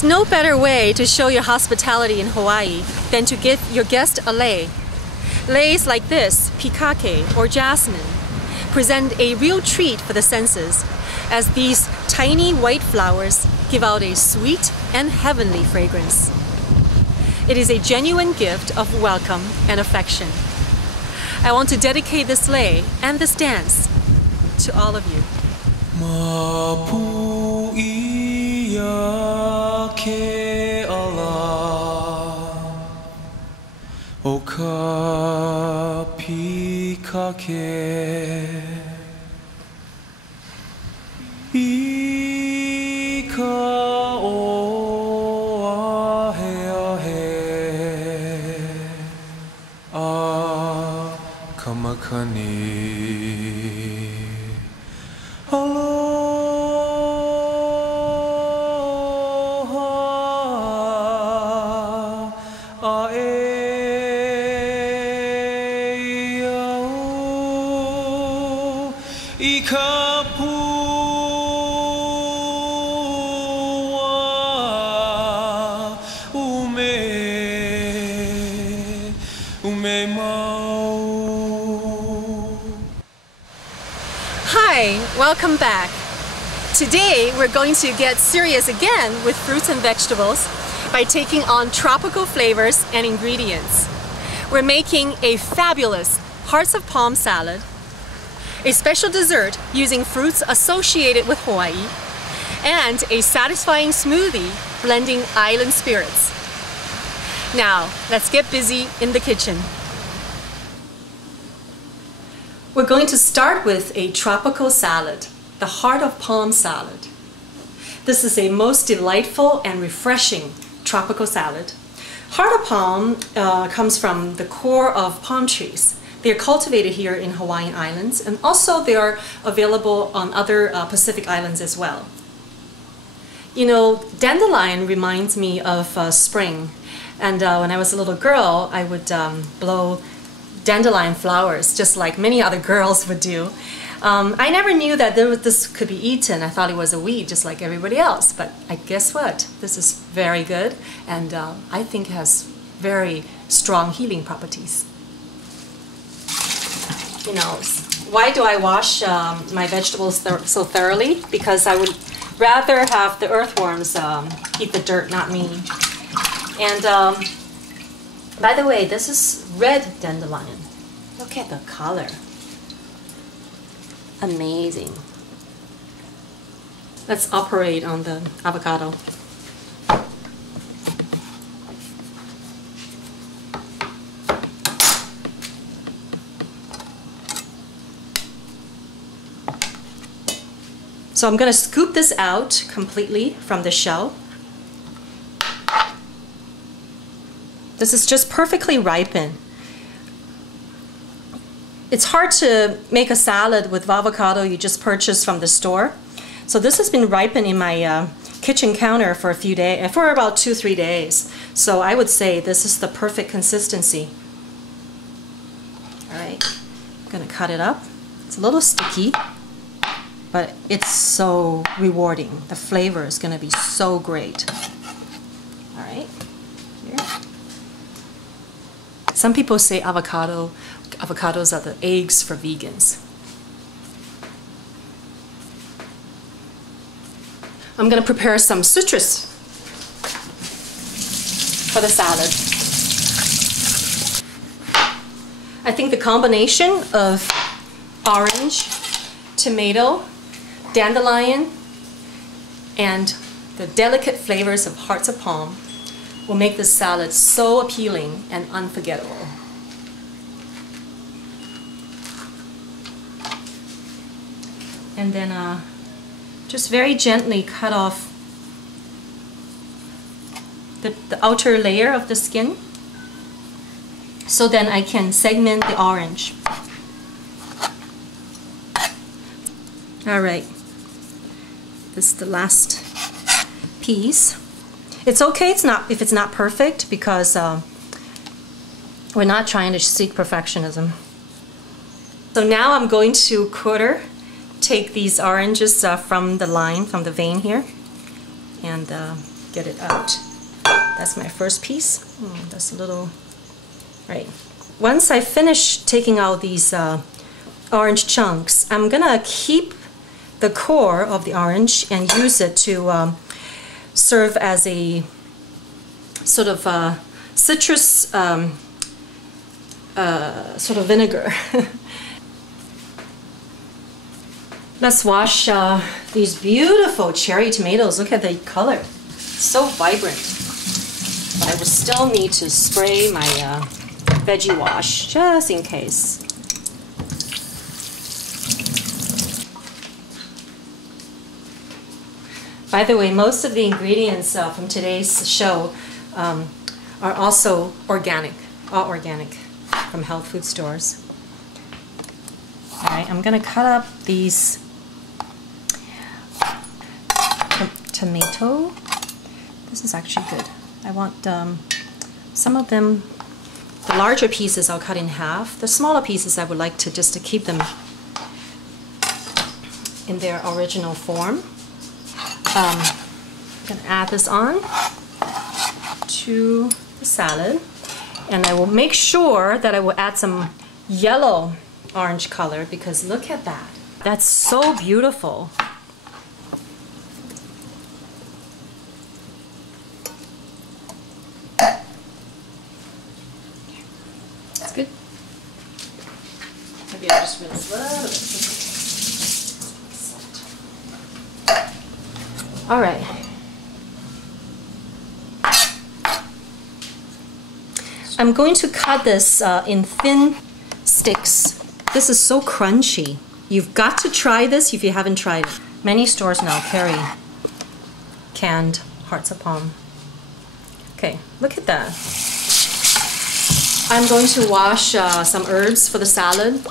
There's no better way to show your hospitality in Hawaii than to give your guest a lei. Leis like this, pikake or jasmine, present a real treat for the senses, as these tiny white flowers give out a sweet and heavenly fragrance. It is a genuine gift of welcome and affection. I want to dedicate this lei and this dance to all of you. Ke ala o ka pikake I ka o ahe a kamakani Hi, welcome back. Today we're going to get serious again with fruits and vegetables by taking on tropical flavors and ingredients. We're making a fabulous hearts of palm salad, a special dessert using fruits associated with Hawaii, and a satisfying smoothie blending island spirits. Now, let's get busy in the kitchen. We're going to start with a tropical salad, the heart of palm salad. This is a most delightful and refreshing tropical salad. Heart of palm comes from the core of palm trees. They are cultivated here in Hawaiian Islands, and also they are available on other Pacific islands as well. You know, dandelion reminds me of spring, and when I was a little girl, I would blow dandelion flowers just like many other girls would do. I never knew that this could be eaten. I thought it was a weed just like everybody else, but I guess what? This is very good, and I think has very strong healing properties. You know, why do I wash my vegetables so thoroughly? Because I would rather have the earthworms eat the dirt, not me. And by the way, this is red dandelion. Look at the color. Amazing. Let's operate on the avocado. So I'm going to scoop this out completely from the shell. This is just perfectly ripened. It's hard to make a salad with avocado you just purchased from the store. So this has been ripened in my kitchen counter for a few days, for about 2-3 days. So I would say this is the perfect consistency. All right, I'm gonna cut it up. It's a little sticky, but it's so rewarding. The flavor is gonna be so great. All right, here. Some people say avocados are the eggs for vegans. I'm going to prepare some citrus for the salad. I think the combination of orange, tomato, dandelion, and the delicate flavors of hearts of palm will make this salad so appealing and unforgettable. And then just very gently cut off the outer layer of the skin, so then I can segment the orange. All right, this is the last piece. It's okay if it's not perfect, because we're not trying to seek perfectionism. So now I'm going to take these oranges from the line, from the vein here, and get it out. That's my first piece. That's a little, right. Once I finish taking out these orange chunks, I'm gonna keep the core of the orange and use it to serve as a sort of citrus sort of vinegar. Let's wash these beautiful cherry tomatoes. Look at the color, so vibrant. But I will still need to spray my veggie wash just in case. By the way, most of the ingredients from today's show are also organic, all organic from health food stores. All right, I'm gonna cut up these tomato. This is actually good. I want some of them, the larger pieces I'll cut in half. The smaller pieces I would like to just to keep them in their original form. I'm gonna add this on to the salad, and I will make sure that I will add some yellow orange color, because look at that. That's so beautiful. That's good. Maybe I'll just rinse a little bit. All right. I'm going to cut this in thin sticks. This is so crunchy. You've got to try this if you haven't tried it. Many stores now carry canned hearts of palm. Okay, look at that. I'm going to wash some herbs for the salad.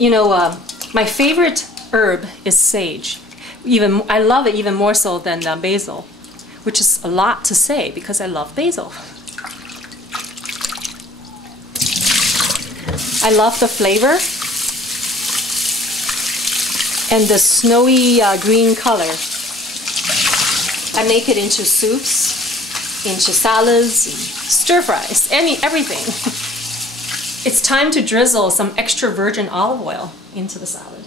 You know, my favorite herb is sage. I love it even more so than basil, which is a lot to say because I love basil. I love the flavor and the snowy green color. I make it into soups, into salads, stir fries, everything. It's time to drizzle some extra virgin olive oil into the salad.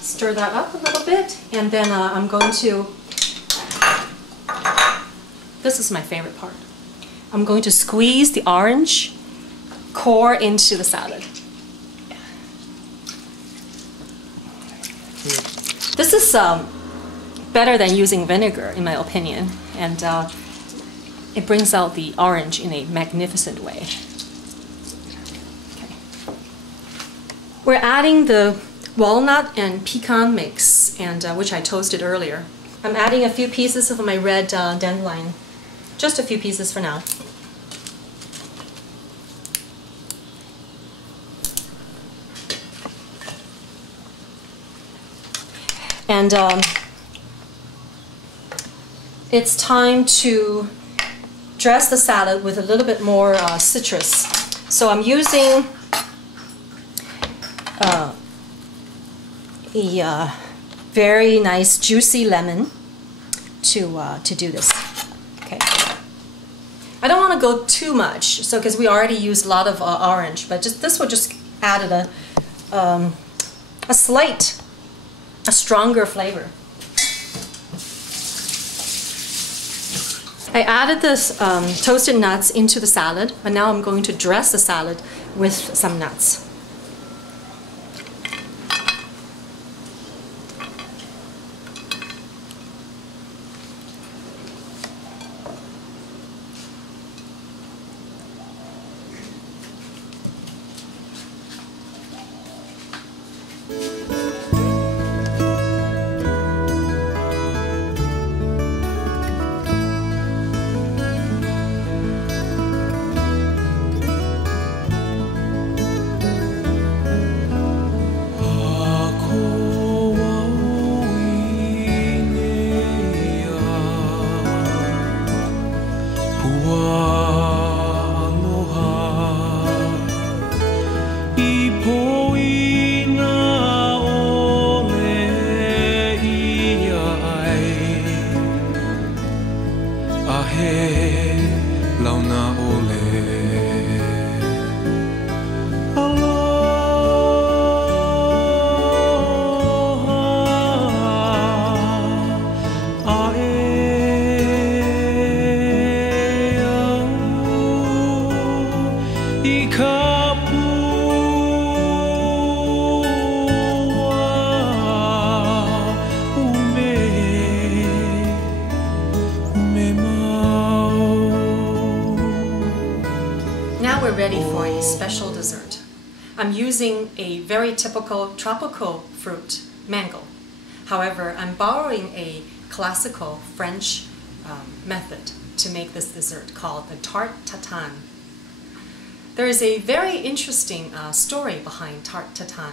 Stir that up a little bit, and then I'm going to, this is my favorite part. I'm going to squeeze the orange core into the salad. This is better than using vinegar, in my opinion, and it brings out the orange in a magnificent way. Okay. We're adding the walnut and pecan mix, and which I toasted earlier. I'm adding a few pieces of my red dandelion. Just a few pieces for now. And it's time to dress the salad with a little bit more citrus. So I'm using a very nice juicy lemon to do this. Okay. I don't want to go too much, so because we already used a lot of orange, but just this will just add a stronger flavor. I added this toasted nuts into the salad, but now I'm going to dress the salad with some nuts. I'm using a very typical tropical fruit, mango. However, I'm borrowing a classical French method to make this dessert called the Tarte Tatin. There is a very interesting story behind Tarte Tatin.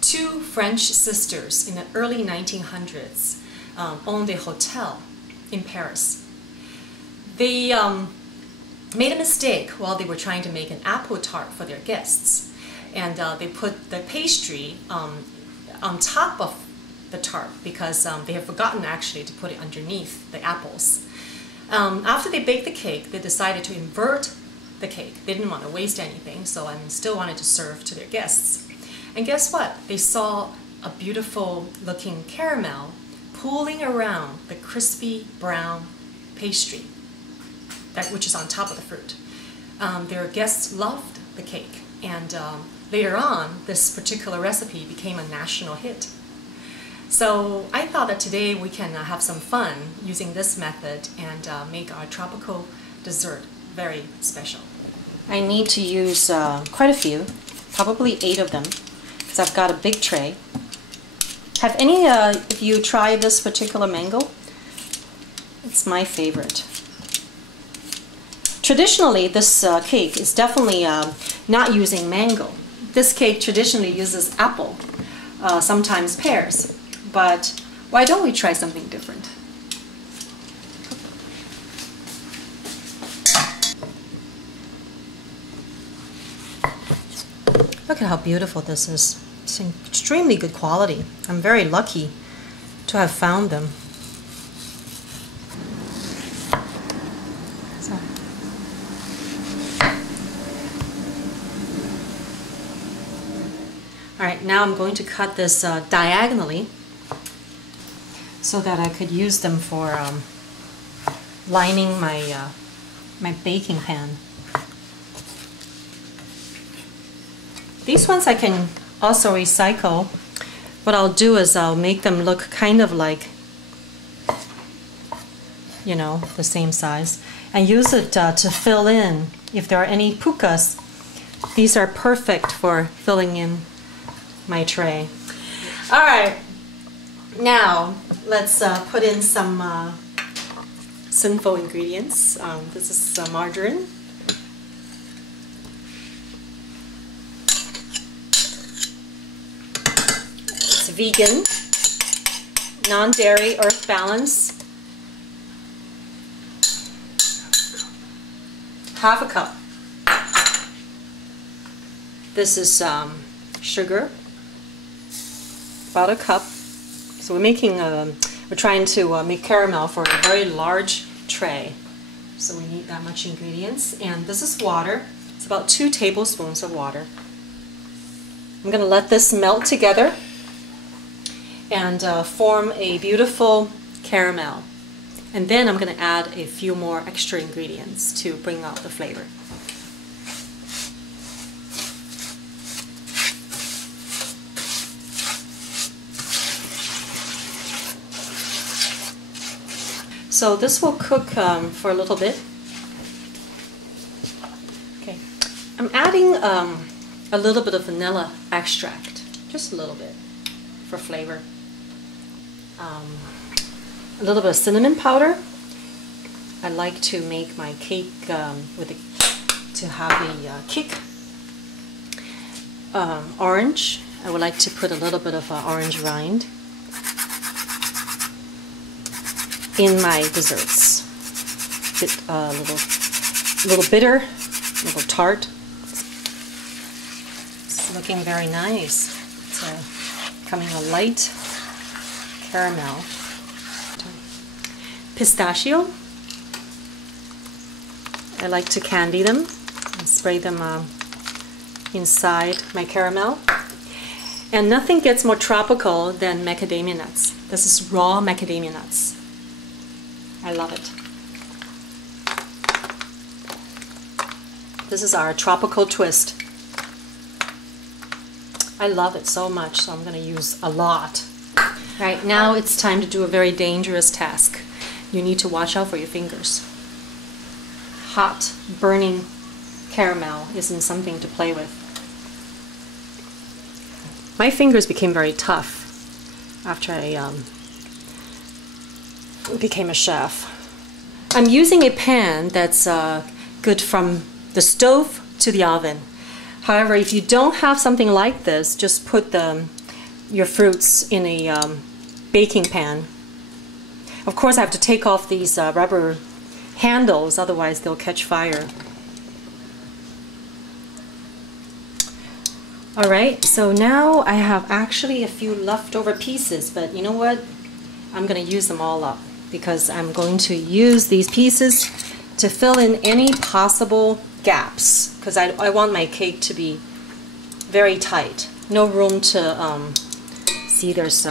Two French sisters in the early 1900s owned a hotel in Paris. They made a mistake while they were trying to make an apple tart for their guests, and they put the pastry on top of the tart because they had forgotten actually to put it underneath the apples. After they baked the cake, they decided to invert the cake. They didn't want to waste anything, so I still wanted to serve to their guests. And guess what? They saw a beautiful looking caramel pooling around the crispy brown pastry, which is on top of the fruit. Their guests loved the cake, and later on, this particular recipe became a national hit. So I thought that today we can have some fun using this method and make our tropical dessert very special. I need to use quite a few, probably 8 of them, because I've got a big tray. Have any of you tried this particular mango? It's my favorite. Traditionally, this cake is definitely not using mango. This cake traditionally uses apple, sometimes pears. But why don't we try something different? Look at how beautiful this is. It's in extremely good quality. I'm very lucky to have found them. Alright, now I'm going to cut this diagonally so that I could use them for lining my, my baking pan. These ones I can also recycle. What I'll do is I'll make them look kind of like, you know, the same size, and use it to fill in. If there are any pukas, these are perfect for filling in my tray. Alright, now let's put in some sinful ingredients. This is margarine. It's vegan, non-dairy, earth balance. Half a cup. This is sugar, about a cup. So we're making we're trying to make caramel for a very large tray. So we need that much ingredients. And this is water. It's about 2 tablespoons of water. I'm going to let this melt together and form a beautiful caramel. And then I'm going to add a few more extra ingredients to bring out the flavor. So this will cook for a little bit. Okay, I'm adding a little bit of vanilla extract, just a little bit for flavor. A little bit of cinnamon powder. I like to make my cake to have a kick. Orange. I would like to put a little bit of orange rind in my desserts. Get a little bitter, a little tart. It's looking very nice. It's becoming a light caramel. Pistachio. I like to candy them and spray them inside my caramel. And nothing gets more tropical than macadamia nuts. This is raw macadamia nuts. I love it. This is our tropical twist. I love it so much, so I'm going to use a lot. Right, now it's time to do a very dangerous task. You need to watch out for your fingers. Hot, burning caramel isn't something to play with. My fingers became very tough after I became a chef. I'm using a pan that's good from the stove to the oven. However, if you don't have something like this, just put your fruits in a baking pan. Of course, I have to take off these rubber handles, otherwise they'll catch fire. Alright, so now I have actually a few leftover pieces, but you know what? I'm going to use them all up because I'm going to use these pieces to fill in any possible gaps, because I want my cake to be very tight. No room to see, there's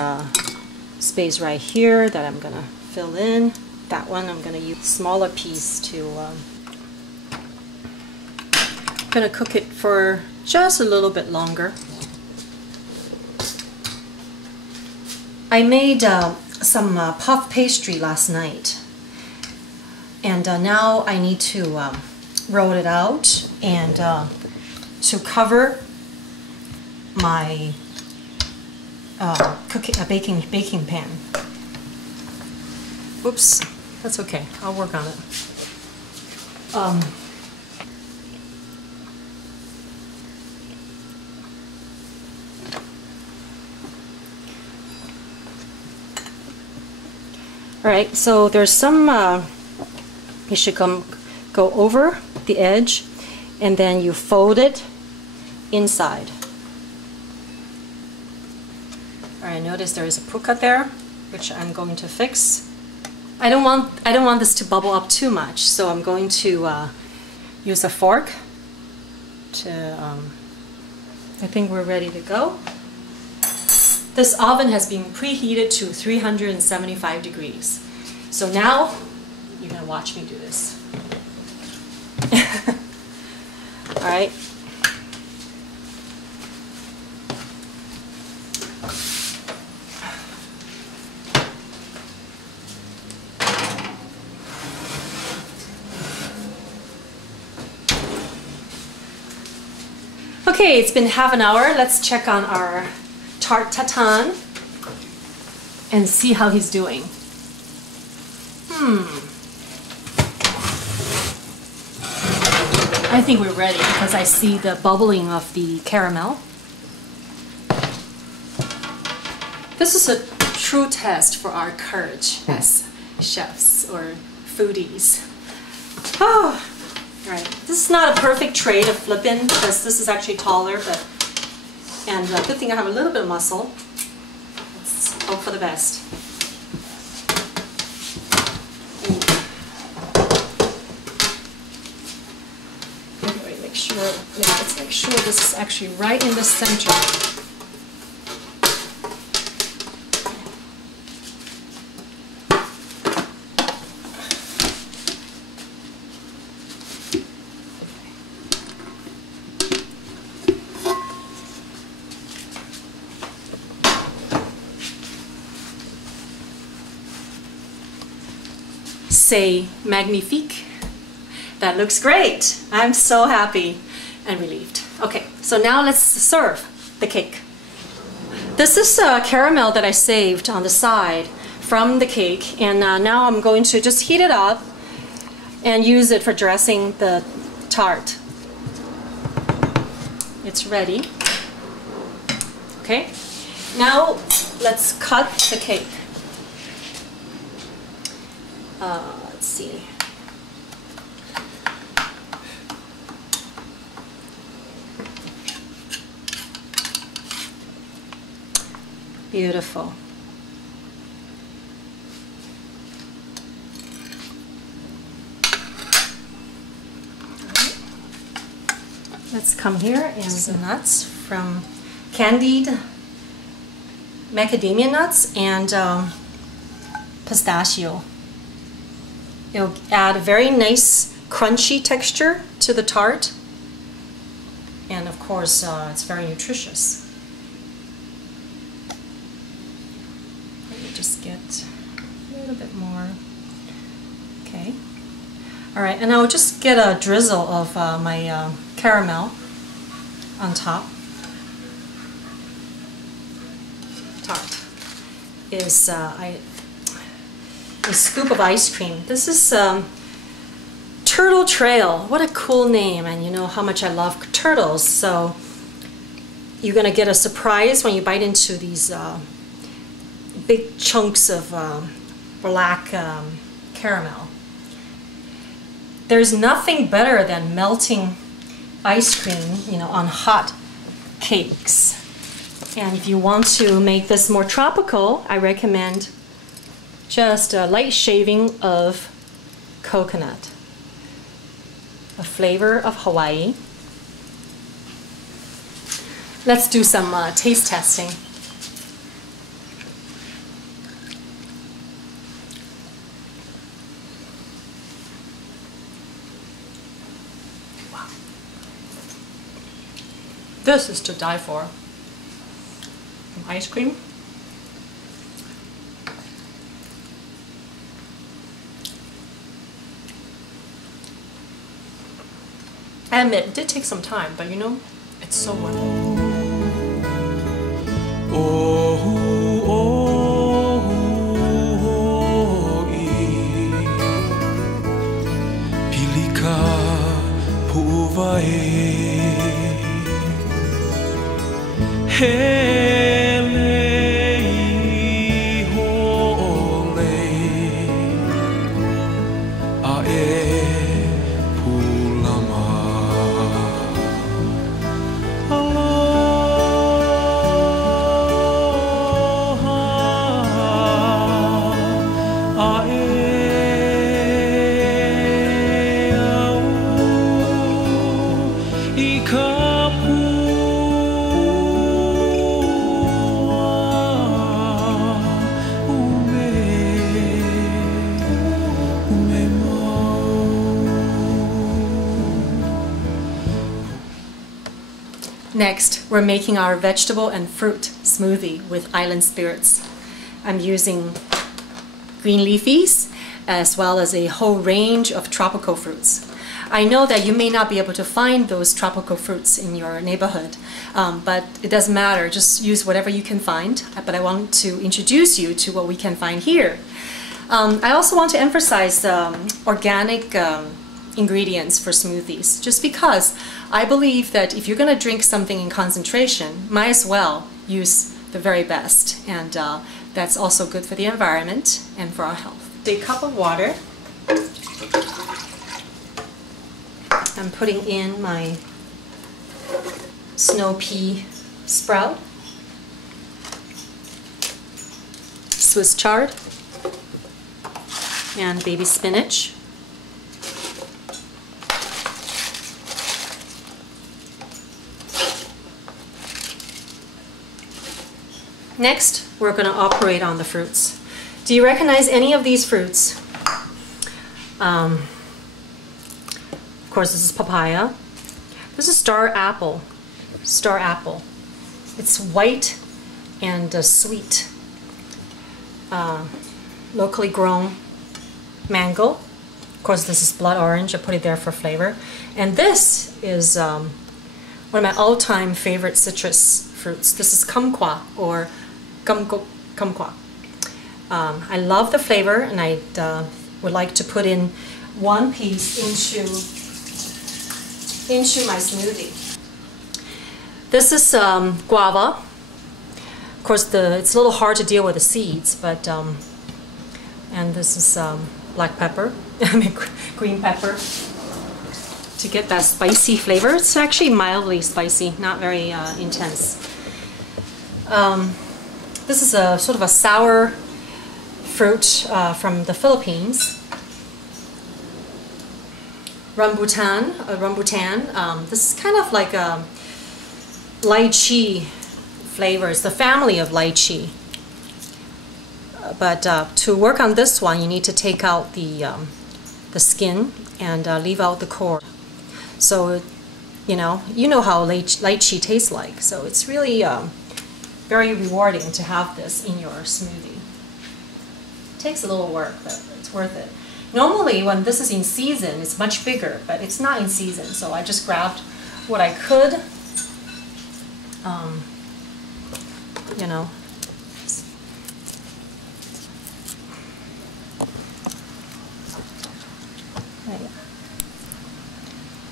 space right here that I'm going to fill in. That one I'm going to use a smaller piece to I'm going to cook it for just a little bit longer. I made some puff pastry last night, and now I need to roll it out and to cover my baking pan. Oops, that's okay. I'll work on it. Alright, so there's some, you should go over the edge and then you fold it inside. Alright, notice there is a puka there, which I'm going to fix. I don't want this to bubble up too much, so I'm going to use a fork to, I think we're ready to go. This oven has been preheated to 375 degrees. So now, you're going to watch me do this. Alright. Okay, it's been half an hour. Let's check on our Tarte Tatin and see how he's doing. I think we're ready because I see the bubbling of the caramel. This is a true test for our courage as chefs or foodies. Oh, all right. This is not a perfect tray to flip in because this is actually taller, but and good thing I have a little bit of muscle. Let's hope for the best. Anyway, let's make sure this is actually right in the center. Say magnifique. That looks great. I'm so happy and relieved. Okay, so now let's serve the cake. This is caramel that I saved on the side from the cake, and now I'm going to just heat it up and use it for dressing the tart. It's ready. Okay, now let's cut the cake. Let's see. Beautiful. Let's come here and some nuts from candied macadamia nuts and pistachio. It'll add a very nice crunchy texture to the tart, and of course it's very nutritious. Let me just get a little bit more. Okay. Alright, and I'll just get a drizzle of my caramel on top. is a scoop of ice cream. This is Turtle Trail. What a cool name, and you know how much I love turtles, so you're gonna get a surprise when you bite into these big chunks of black caramel. There's nothing better than melting ice cream, you know, on hot cakes. And if you want to make this more tropical, I recommend just a light shaving of coconut, a flavor of Hawaii. Let's do some taste testing. Wow. This is to die for. Some ice cream. I admit, it did take some time, but you know, it's so worth it. Pilika pu'uwae hele ihole ae pulama aloha ae au I ka Next, we're making our vegetable and fruit smoothie with island spirits. I'm using green leafies as well as a whole range of tropical fruits. I know that you may not be able to find those tropical fruits in your neighborhood, but it doesn't matter. Just use whatever you can find. But I want to introduce you to what we can find here. I also want to emphasize organic ingredients for smoothies, just because I believe that if you're going to drink something in concentration, might as well use the very best, and that's also good for the environment and for our health. A cup of water. I'm putting in my snow pea sprout, Swiss chard, and baby spinach. Next, we're going to operate on the fruits. Do you recognize any of these fruits? Of course, this is papaya. This is star apple. Star apple. It's white and sweet. Locally grown mango. Of course, this is blood orange. I put it there for flavor. And this is one of my all-time favorite citrus fruits. This is kumquat, or kumquat. I love the flavor, and I would like to put in one piece into my smoothie. This is guava. Of course, it's a little hard to deal with the seeds, but and this is black pepper, I mean green pepper, to get that spicy flavor. It's actually mildly spicy, not very intense. This is a sort of a sour fruit from the Philippines. Rambutan. This is kind of like a lychee flavor. It's the family of lychee. But to work on this one, you need to take out the skin and leave out the core. So, you know how lychee tastes like. So it's really very rewarding to have this in your smoothie. It takes a little work, but it's worth it. Normally, when this is in season, it's much bigger, but it's not in season, so I just grabbed what I could. You know,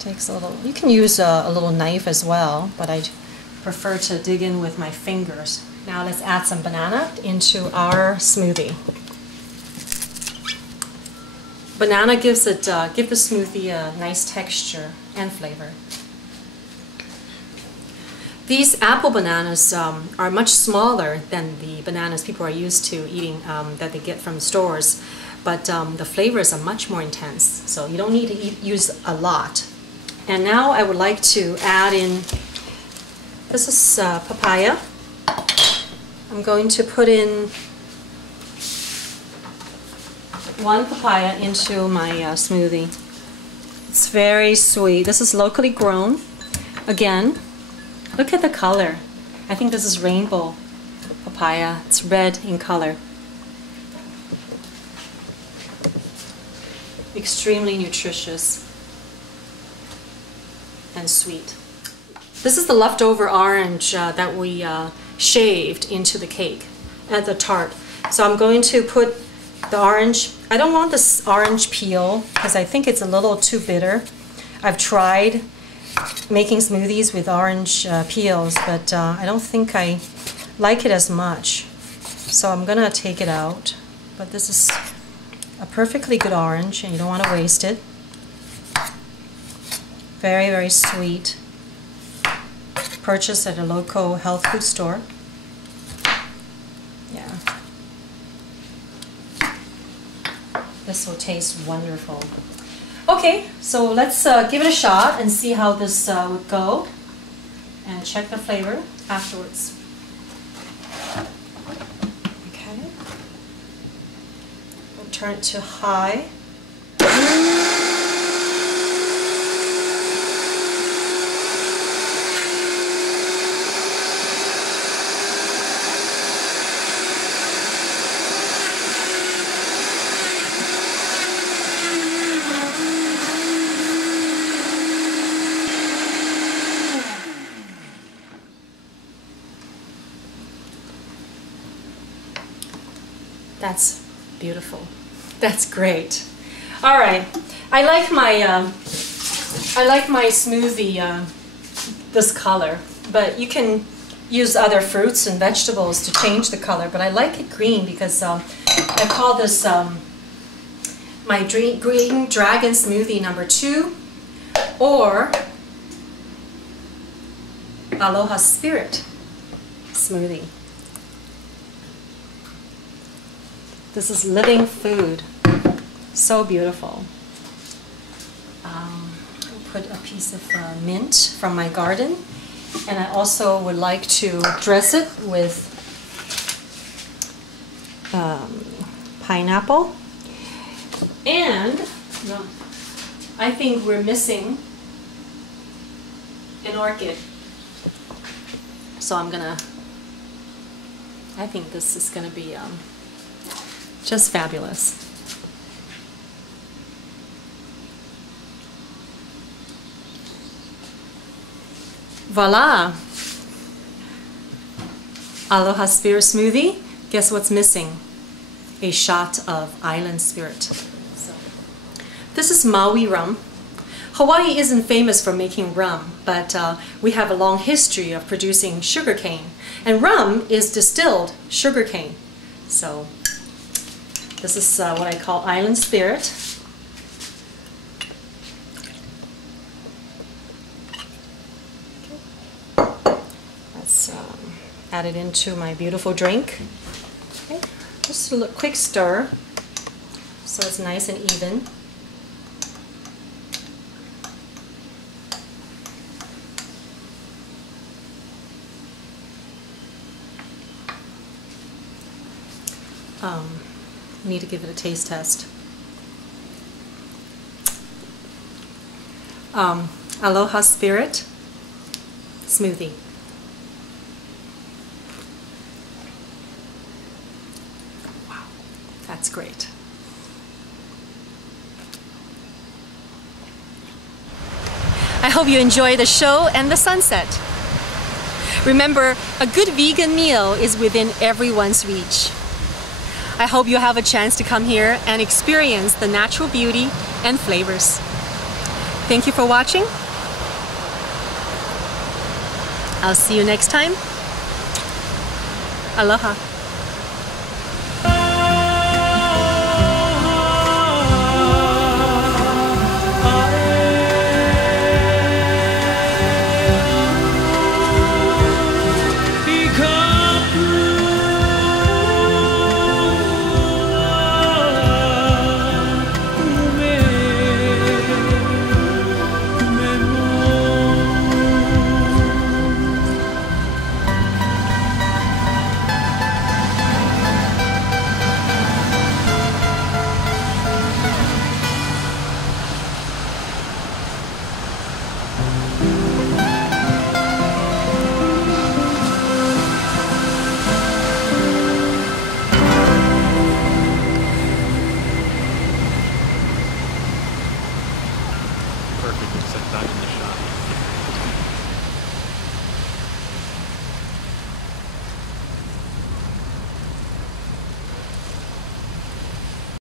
Takes a little, you can use a little knife as well, but I prefer to dig in with my fingers. Now let's add some banana into our smoothie. Banana gives the smoothie a nice texture and flavor. These apple bananas are much smaller than the bananas people are used to eating that they get from stores, but the flavors are much more intense, so you don't need to use a lot. And now I would like to add in, this is papaya. I'm going to put in 1 papaya into my smoothie. It's very sweet. This is locally grown. Again, look at the color. I think this is rainbow papaya. It's red in color. Extremely nutritious and sweet. This is the leftover orange that we shaved into the cake and the tart. So I'm going to put the orange. I don't want this orange peel because I think it's a little too bitter. I've tried making smoothies with orange peels, but I don't think I like it as much. So I'm gonna take it out. But this is a perfectly good orange and you don't want to waste it. Very, very sweet. Purchased at a local health food store. Yeah. This will taste wonderful. Okay, so let's give it a shot and see how this would go. And check the flavor afterwards. Okay. We'll turn it to high. That's beautiful. That's great. All right, I like my smoothie this color, but you can use other fruits and vegetables to change the color. But I like it green because I call this my green dragon smoothie number 2, or Aloha Spirit smoothie. This is living food. So beautiful. I'll put a piece of mint from my garden. And I also would like to dress it with pineapple. And I think we're missing an orchid. So I think this is gonna be just fabulous. Voila! Aloha Spirit smoothie. Guess what's missing? A shot of island spirit. This is Maui rum. Hawaii isn't famous for making rum, but we have a long history of producing sugarcane. And rum is distilled sugarcane. So this is what I call island spirit. Let's add it into my beautiful drink. Okay. Just a quick stir so it's nice and even. Need to give it a taste test. Aloha Spirit smoothie. Wow, that's great. I hope you enjoy the show and the sunset. Remember, a good vegan meal is within everyone's reach. I hope you have a chance to come here and experience the natural beauty and flavors. Thank you for watching. I'll see you next time. Aloha.